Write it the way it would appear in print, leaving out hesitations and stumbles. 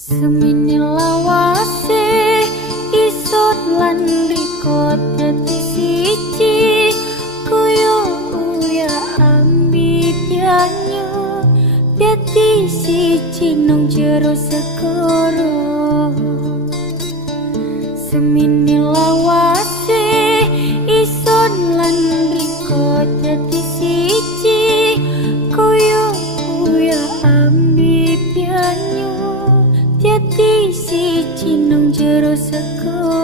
Semini lawase isot lan riko dadi siji koyo uya ambi pianyo dadi siji nang jero segara. Semini lawase isot lan riko dadi siji koyo uya ambi pianyo dadi siji nang jero segara.